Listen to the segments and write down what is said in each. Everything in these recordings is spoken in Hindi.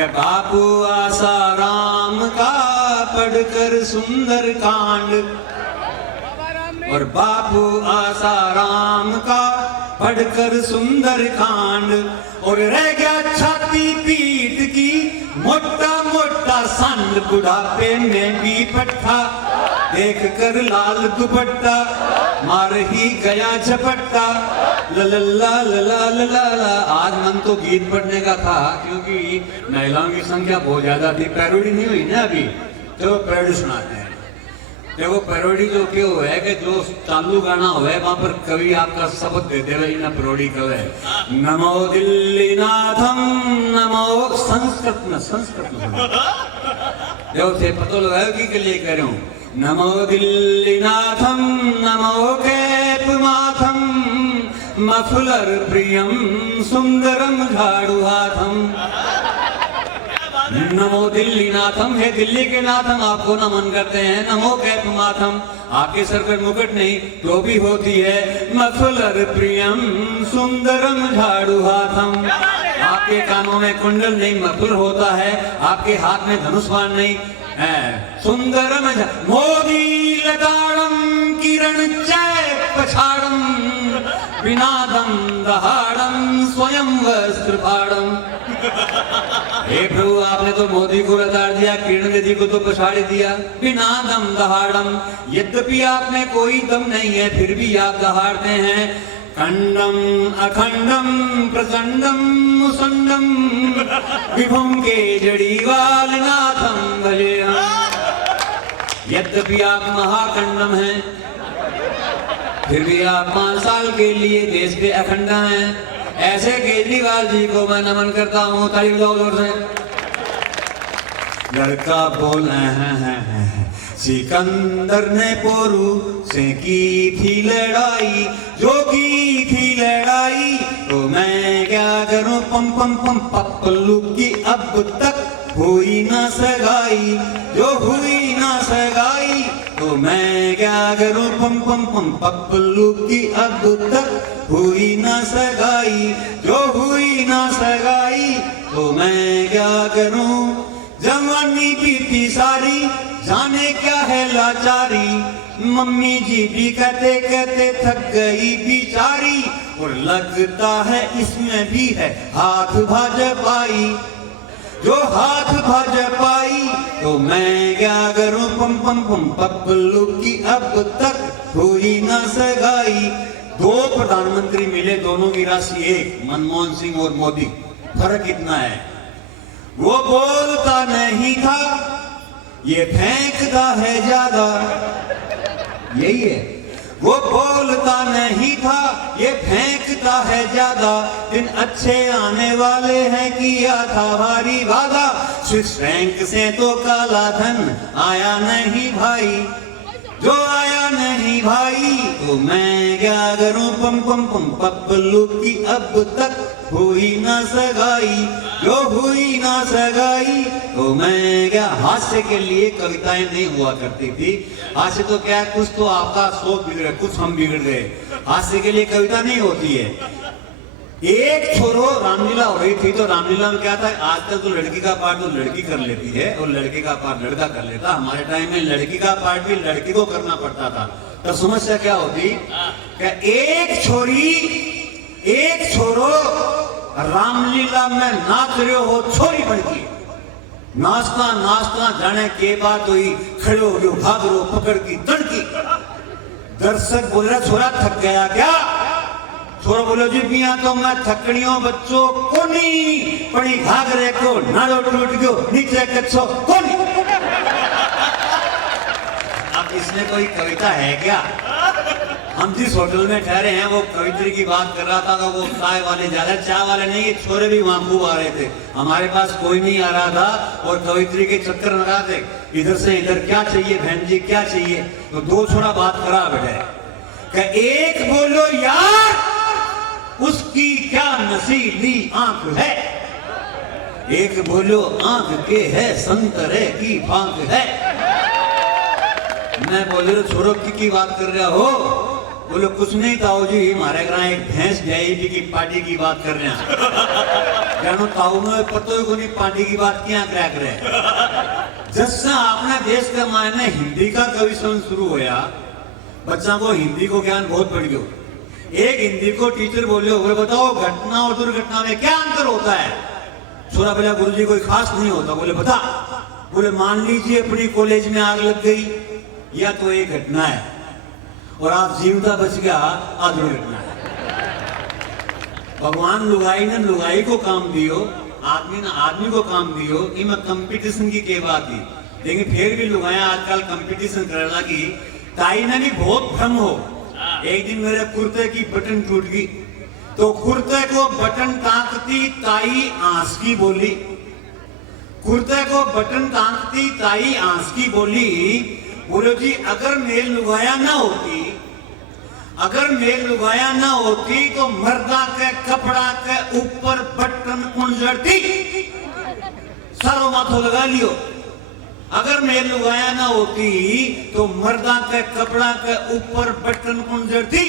के बापू आसाराम का पढ़कर सुंदर कांड, और बापू आसाराम का पढ़कर सुंदर कांड, और रह गया छाती पीट की मोटा मोटा संड, बुढ़ापे में भी पट्टा देख कर लाल दुपट्टा मार ही गया झपट्टा। ललला लला लला। आज मन तो गीत पढ़ने का था क्योंकि महिलाओं की संख्या बहुत ज्यादा थी, पैरोडी नहीं हुई ना अभी, तो पैरोडी सुनाते हैं। देखो पैरोडी जो क्यों है कि जो चालू गाना हुआ है वहां पर कवि आपका शब्द देते हुए ना पैरोडी कव है। नमो दिल्लीनाथम नमो संस्कृत में देखो थे पता लगाओ कि के लिए कह रहा हूँ। नमो दिल्लीनाथम नमो कैपमाथम मफलर प्रियम सुंदरम झाड़ू हाथम। नमो दिल्लीनाथम, है दिल्ली के नाथ हम आपको नमन करते हैं। नमो कैपमाथम, आपके सर पर मुकुट नहीं तो भी होती है। मफलर प्रियम सुंदरम झाड़ू हाथम, आपके कानों में कुंडल नहीं मफलर होता है, आपके हाथ में धनुष बाण नहीं है। सुंदरम मोदी लताड़म किरण चय पछाड़म विनादम दहाड़म स्वयं वस्त्र फाड़म। हे प्रभु आपने तो मोदी को लताड़ दिया, किरण दीदी को तो पछाड़ दिया, बिना दम दहाड़म। यद्यपि आप में कोई दम नहीं है फिर भी आप दहाड़ते हैं। खंडम अखंडम प्रचंडम मुसंडम विभुम के जड़ीवाल नाथम भजे। यद्यपि आप महाखंडम हैं फिर भी आप 5 साल के लिए देश के अखंड हैं। ऐसे केजरीवाल जी को मैं नमन करता हूँ, ताली बजाओ जोर से। लड़का बोले हैं सिकंदर ने पोरू से की थी लड़ाई, जो की थी लड़ाई तो मैं क्या करूं पम पम पम पप्पलू की अब तक हुई ना सगाई, जो हुई ना सगाई तो मैं क्या करूं पम पम पम पप्पलू की अब तक हुई ना सगाई, जो हुई ना सगाई तो मैं क्या करूं। जवानी बीती सारी जाने क्या है लाचारी, मम्मी जी भी कहते कहते थक गई बिचारी, और लगता है इसमें भी है हाथ भाजपाई, जो हाथ भाजपाई तो मैं क्या करूं पम पम पम पप्पलू की अब तक हुई ना सगाई। 2 प्रधानमंत्री मिले, दोनों की राशि एक, मनमोहन सिंह और मोदी। फर्क इतना है वो बोलता नहीं था ये फेंकता है ज्यादा, यही है। वो बोलता नहीं था ये फेंकता है ज्यादा, दिन अच्छे आने वाले हैं किया था भारी वादा, स्विस बैंक से तो काला धन आया नहीं भाई, जो आया नहीं भाई तो मैं क्या करूं पम पम पम पप्पलू की अब तक हुई ना सगाई, जो हुई ना सगाई तो मैं क्या। हास्य के लिए कविताएं नहीं हुआ करती थी, हास्य तो क्या कुछ तो आपका सोच बिगड़े, कुछ हम बिगड़ गए, हास्य के लिए कविता नहीं होती है। एक छोरो रामलीला हो रही थी तो रामलीला में क्या था, आजकल तो लड़की का पार्ट तो लड़की कर लेती है और लड़के का पार्ट लड़का कर लेता, हमारे टाइम में लड़की का पार्ट भी लड़की को करना पड़ता था। तो समस्या क्या होती कि एक छोरो रामलीला में नाच रहे हो, छोरी बढ़ती नाचता नाचता जाने के बाद हुई खड़े हो गयो, भाग रो पकड़ की तड़की। दर्शक बोल रहा छोरा थक गया क्या, छोरा बोलो जी पिया तो मैं थकड़ियों बच्चों कोनी पड़ी घाघरे को नाड़ो टूट गयो नीचे कच्छो कोनी। अब इसमें कोई कविता है क्या। हम जिस होटल में ठहरे हैं वो कवित्री की बात कर रहा था तो वो चाय वाले ज्यादा, चाय वाले नहीं, ये छोरे भी वहां खूब आ रहे थे, हमारे पास कोई नहीं आ रहा था और कवित्री के चक्कर लगा थे, इधर से इधर क्या चाहिए बहन जी क्या चाहिए। तो 2 छोरा बात करा बैठे, एक बोलो यार उसकी क्या नसीली आंख है, एक बोलो आंख के है संतरे की फांक है। मैं बोले छोरो की बात कर रहा हो, बोलो कुछ नहीं ताऊ जी हमारे घर एक भैंस जाएगी की पार्टी की बात कर रहे हैं। जानो ताऊ में पतो को नहीं पार्टी की बात क्या क्रैक रहे जैसा अपने देश के मायने हिंदी का कविशन शुरू होया बच्चा को हिंदी को ज्ञान बहुत बढ़ गयो। एक हिंदी को टीचर बोले बोले बताओ घटना और दुर्घटना में क्या अंतर होता है। छोरा बोला गुरुजी कोई खास नहीं होता। बोले बता। बोले मान लीजिए अपनी कॉलेज में आग लग गई या तो एक घटना है और आप जीवता बच गया आ दुर्घटना है। भगवान लुगाई ने लुगाई को काम दियो आदमी ने आदमी को काम दियो इनमें कंपटीशन की के बात थी लेकिन फिर भी लुगाया आजकल कंपटीशन करने लगी। ताई ने भी बहुत भ्रम हो। एक दिन मेरे कुर्ते की बटन टूट गई तो कुर्ते को बटन टांकती ताई आंस की बोली। कुर्ते को बटन टांकती ताई आंस की बोली। बोलो जी अगर मेल लुगाया ना होती अगर मेल लुगाया ना होती तो मर्दा के कपड़ा के ऊपर बटन उंजड़ती सारो माथो लगा लियो। अगर मेल लुगाया ना होती तो मर्दा के कपड़ा के ऊपर बटन उंजड़ती।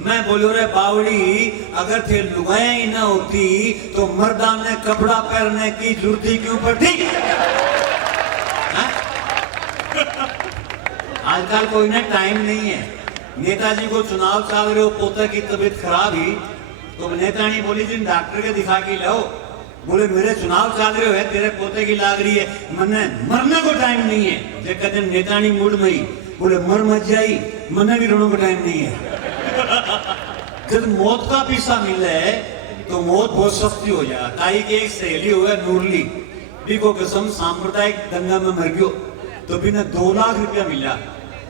मैं बोलो रे बावड़ी अगर थे लुगाया ही ना होती तो मर्दा ने कपड़ा पहनने की जरूरत ही क्यों पड़ती। आजकल कोई ना टाइम नहीं है। नेताजी को चुनाव चल रहे हो पोते की तबीयत खराब ही तो नेतानी बोली जी डॉक्टर के दिखा के लाओ। बोले मेरे चुनाव चल रहे हो तेरे पोते की लाग रही है मने मरने को टाइम नहीं है। जे कहते नेतानी मूड में ही बोले मर मत जाई मने भी रोने को टाइम नहीं है। जब मौत का पीछा मिले तो मौत बहुत सस्ती हो जाए। ताई की एक सहेली हुआ नूरली भी को कसम सांप्रदायिक दंगा में मर गयो तो बिना 2 लाख रुपया मिला।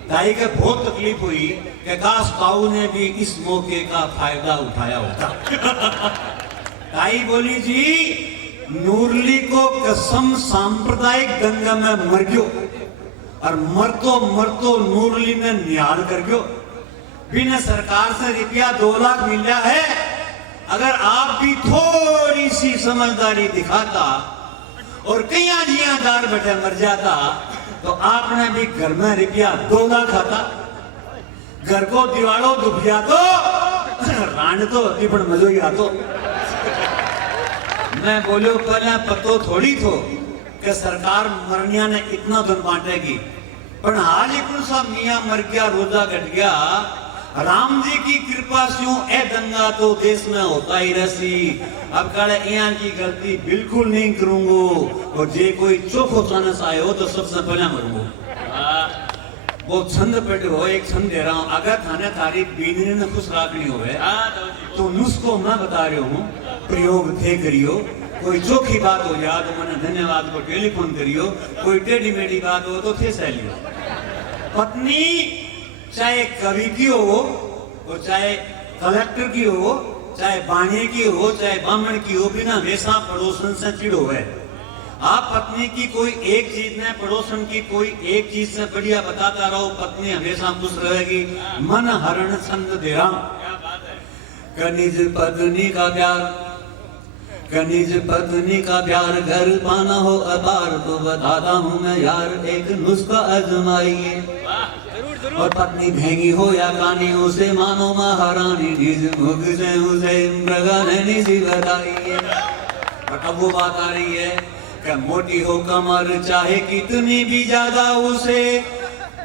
ताई के बहुत तकलीफ हुई कि काश ताऊ ने भी इस मौके का फायदा उठाया होता। ताई बोली जी नूरली को कसम सांप्रदायिक दंगा में मर गयो और मरतो नूरली ने न्यार कर गयो। बिना सरकार से रुपया 2 लाख मिला है। अगर आप भी थोड़ी सी समझदारी दिखाता और कईया जिया दार बैठे मर जाता तो आपने भी घर में रुपया 2 लाख आता। घर को दिवालो दुख जातो रान तो होती पर मजो ही आतो। मैं बोलो पहले पतो थोड़ी थो कि सरकार मरनिया ने इतना धन बांटेगी पर हाल ही कौन सा मियां मर गया रोजा घट गया। राम जी की कृपा से ए दंगा तो देश में होता ही रसी। अब कल यहाँ की गलती बिल्कुल नहीं करूंगो और जे कोई चोखो चानस आए हो तो सबसे पहले मरूंगो। वो छंद पेट हो एक छंद दे रहा हूँ अगर थाने तारीख बीनने ने खुश राखनी हो तो नुस्खो मैं बता रहा हूँ प्रयोग थे करियो। कोई चोखी बात हो जाए तो मैंने धन्यवाद को टेलीफोन करियो। कोई टेढ़ी मेढ़ी बात हो तो थे सहेलियो। पत्नी चाहे कवि की हो और चाहे कलेक्टर की हो चाहे बाणे की हो चाहे ब्राह्मण की हो बिना हमेशा पड़ोसन से चिड़ो है। आप पत्नी की कोई एक चीज ने पड़ोसन की कोई एक चीज से बढ़िया बताता रहो पत्नी हमेशा खुश रहेगी। मन हरण छंद दे रहा कनिज पत्नी का प्यार कनिज पत्नी का प्यार घर पाना हो अपार तो बताता हूँ मैं यार एक नुस्खा आजमाइए। और पत्नी भेंगी हो या कानी उसे मानो महारानी निज मुख से उसे मृगा ने सी बताइए। अब वो बात आ रही है कि मोटी हो कमर चाहे कितनी भी ज्यादा उसे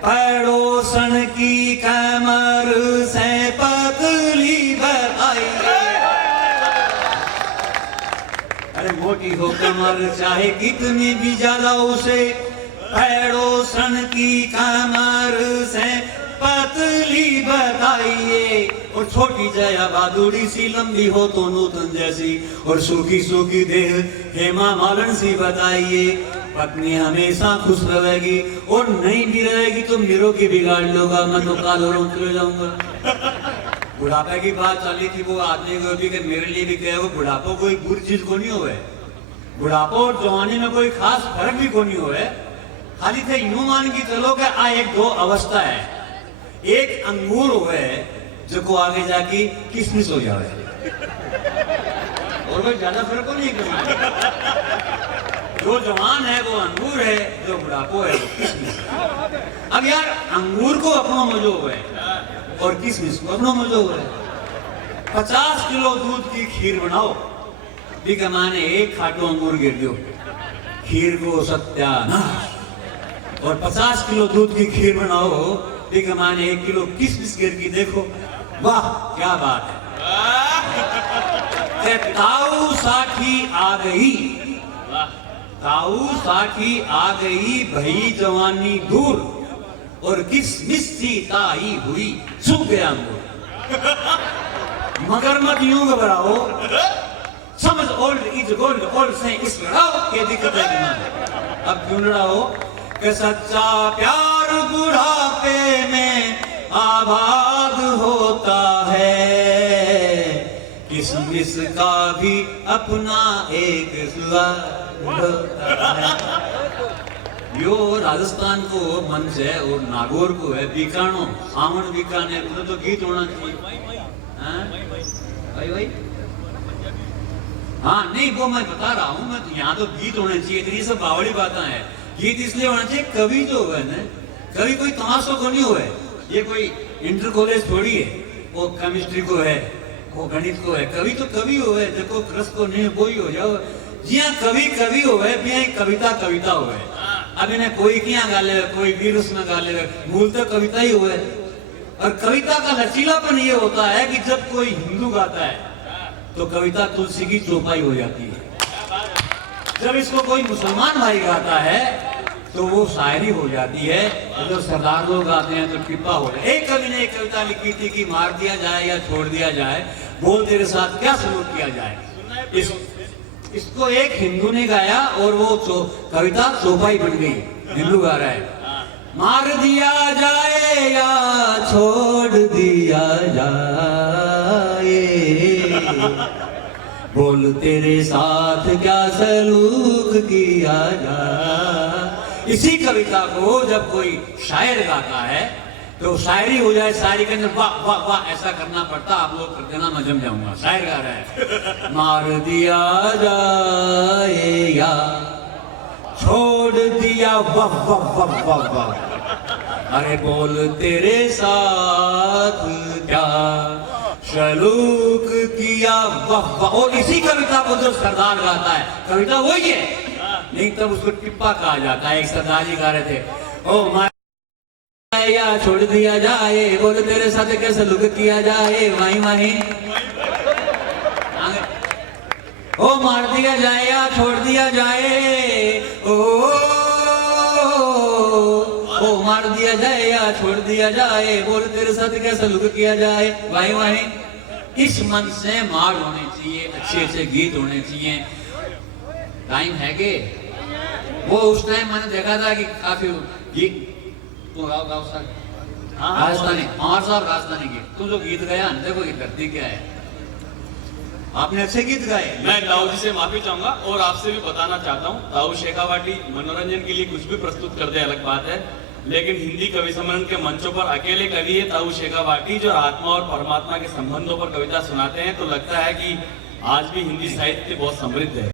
पड़ोसन की कमर से पतली बताइए। अरे मोटी हो कमर चाहे कितनी भी ज्यादा उसे पड़ोसन की कमर से पतली बताइए। और छोटी जया बहादुरी सी लंबी हो तो नूतन जैसी और सूखी सूखी देह हेमा मालन सी बताइए। पत्नी हमेशा खुश रहेगी और नहीं भी रहेगी तो मेरों की बिगाड़ लोगा मैं तो काल और चले जाऊंगा। बुढ़ापे की बात चली थी वो आदमी को भी कि मेरे लिए भी कहे वो बुढ़ापो कोई बुरी चीज को नहीं हुए। बुढ़ापो और जवानी में कोई खास फर्क भी को नहीं हुए। खाली थे यूं मान की चलो कि आ एक 2 अवस्था है। एक अंगूर हुए जो को आगे जाके किसमिस हो जाए और कोई ज्यादा फर्क को नहीं करना। जो जवान है वो अंगूर है जो बुढ़ापो है वो किसमिस। अब यार अंगूर को अपना मजो हुए और किसमिस को अपना मजो हुए। 50 किलो दूध की खीर बनाओ भी कमाने एक खाटो अंगूर गिर दो, खीर को सत्यानाश। और 50 किलो दूध की खीर बनाओ, भी कमाने 1 किलो किशमिश गिर की देखो, वाह क्या बात है। ताऊ साठी आ गई, ताऊ साठी आ गई, भई जवानी दूर, और किशमिश सी ताई हुई, सूख गया अंगूर। मगर मत यूं घबराओ, समझ ओल्ड इज गोल्ड, ओल्ड से इस लड़ाओ के दिक्कत है। अब क्यों लड़ाओ कि सच्चा प्यार बुढ़ापे में आबाद होता है, किशमिश का भी अपना एक स्वाद होता है। यो राजस्थान को मंच है और नागौर को है बीकानो, सावन बीकानेर, उन्हें तो गीत होना चाहिए। भाई हाँ नहीं, वो मैं बता रहा हूँ, मैं तो यहाँ तो गीत होने चाहिए, इतनी सब बावड़ी बातें हैं। गीत इसलिए होना चाहिए, कवि जो हुए ना, कवि कोई तमाशों को नहीं हुए, ये कोई इंटर कॉलेज थोड़ी है, वो केमिस्ट्री को है, वो गणित को है। कवि तो कवि हुए, देखो कृष को नहीं कोई हो जाओ, जी हाँ कवि कवि हुए, कविता कविता हुए। अब इन्हें कोई क्या गाले, कोई वीरुस में गाले, मूल तो कविता ही हुए। और कविता का लचीलापन ये होता है कि जब कोई हिंदू गाता है तो कविता तुलसी की चौपाई हो जाती है, जब इसको कोई मुसलमान भाई गाता है तो वो शायरी हो जाती है, जो सरदार लोग गाते हैं तो टिप्पा हो जाए। एक कवि ने एक कविता लिखी थी कि मार दिया जाए या छोड़ दिया जाए, बोल तेरे साथ क्या सलूक किया जाए। इसको एक हिंदू ने गाया और वो कविता चौपाई बन गई। हिंदू गा रहा है, मार दिया जाए या छोड़ दिया जाए, बोल तेरे साथ क्या सलूक किया जाए। इसी कविता को जब कोई शायर गाता है तो शायरी हो जाए, शायरी के अंदर वाह वाह वाह ऐसा करना पड़ता, आप लोग कर देना, मैं जम जाऊंगा। शायर गा रहा है, मार दिया जाए या छोड़ दिया वाह वाह वाह वाह वाह, अरे बोल तेरे साथ क्या सलूक किया वाह वाह। और इसी कविता को जो सरदार गाता है, कविता वही है, नहीं तब उसको टिप्पा कहा जाता है। एक सरदार जी गा रहे थे, ओ मार या छोड़ दिया जाए, बोल तेरे साथ कैसे लुक किया जाए, माही माही। ओ मार दिया जाए या छोड़ दिया जाए, ओ मार दिया जाए या छोड़ दिया जाए, बोल तेरे साथ कैसे लुक किया जाए, माही माही। इस मन से मार होने चाहिए, अच्छे अच्छे गीत होने चाहिए। टाइम है कि वो उस टाइम मैंने देखा था कि काफी गीत तो गाओ सर, राजस्थानी हमारे साहब राजस्थानी गीत, तू जो गीत गाया देखो ये करती क्या है, आपने अच्छे गीत गाए। मैं ताऊ जी से माफी चाहूंगा और आपसे भी बताना चाहता हूँ, ताऊ शेखावाटी मनोरंजन के लिए कुछ भी प्रस्तुत कर दे अलग बात है, लेकिन हिंदी कवि सम्मेलन के मंचों पर अकेले कवि है ताऊ शेखावाटी, जो आत्मा और परमात्मा के संबंधों पर कविता सुनाते हैं। तो लगता है कि आज भी हिंदी साहित्य बहुत समृद्ध है।